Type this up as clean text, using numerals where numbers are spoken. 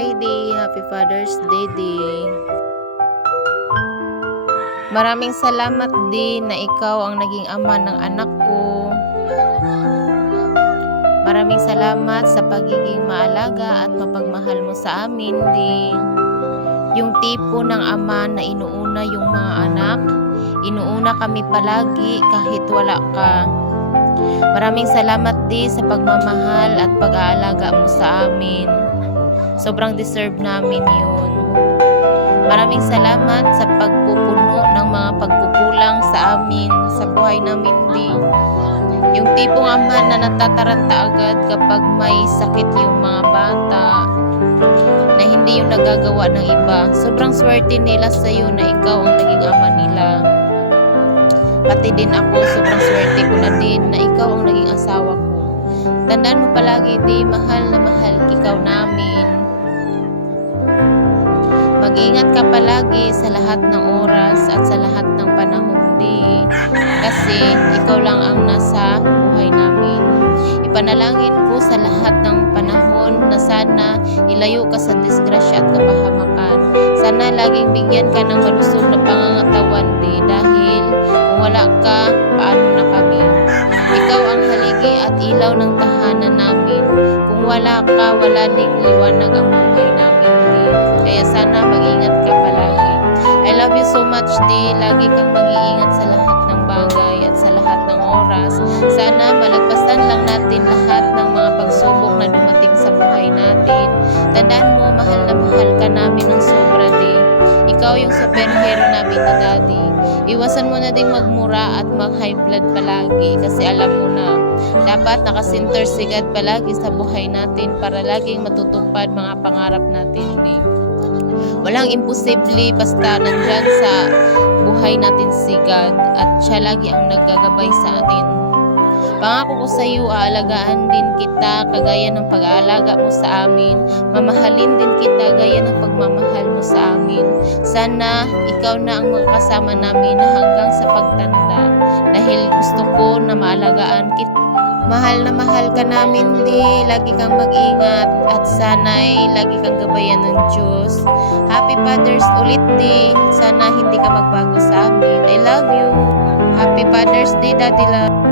Friday. Happy Father's Day, Di. Maraming salamat, Di, na ikaw ang naging ama ng anak ko. Maraming salamat sa pagiging maalaga at mapagmahal mo sa amin, Di. Yung tipo ng ama na inuuna yung mga anak, inuuna kami palagi kahit wala ka. Maraming salamat, Di, sa pagmamahal at pag-aalaga mo sa amin. Sobrang deserve namin yun. Maraming salamat sa pagpupuno ng mga pagkukulang sa amin, sa buhay namin, Di. Yung tipong ama na natataranta agad kapag may sakit yung mga bata, na hindi yung nagagawa ng iba. Sobrang swerte nila sa iyo na ikaw ang naging ama nila. Pati din ako, sobrang swerte ko na din na ikaw ang naging asawa ko. Tandaan mo palagi, Di, mahal na mahal ikaw namin. Mag-ingat ka palagi sa lahat ng oras at sa lahat ng panahon, Di. Kasi ikaw lang ang nasa buhay namin. Ipanalangin ko sa lahat ng panahon na sana ilayo ka sa disgrasya at kapahamakan. Sana laging bigyan ka ng malusog na pangangatawan, Di. Dahil kung wala ka, paano na kami? Ikaw ang haligi at ilaw ng tahanan namin. Kung wala ka, wala ding liwanag ang buhay namin, Di. Kaya sana mag-ingat ka palagi. I love you so much, Di. Lagi kang mag-iingat sa lahat ng bagay at sa lahat ng oras. Sana malagpasan lang natin lahat ng mga pagsubok na dumating sa buhay natin. Tandaan mo, mahal na mahal ka namin ng sobra, Di. Ikaw yung superhero namin ni Daddy. Iwasan mo na ding magmura at mag-high blood palagi kasi alam mo na dapat nakasinter si God palagi sa buhay natin para laging matutupad mga pangarap natin, Di. Walang imposible basta nandyan sa buhay natin si God at siya lagi ang naggagabay sa atin. Pangako ko sa iyo, aalagaan din kita kagaya ng pag-aalaga mo sa amin. Mamahalin din kita gaya ng pagmamahal mo sa amin. Sana ikaw na ang makakasama namin hanggang sa pagtanda dahil gusto ko na maalagaan kita. Mahal na mahal ka namin, Di. Lagi kang mag-ingat at sana'y lagi kang gabayan ng Diyos. Happy Father's ulit, Di. Sana hindi ka magbago sa amin. I love you. Happy Father's Day, Daddy Love.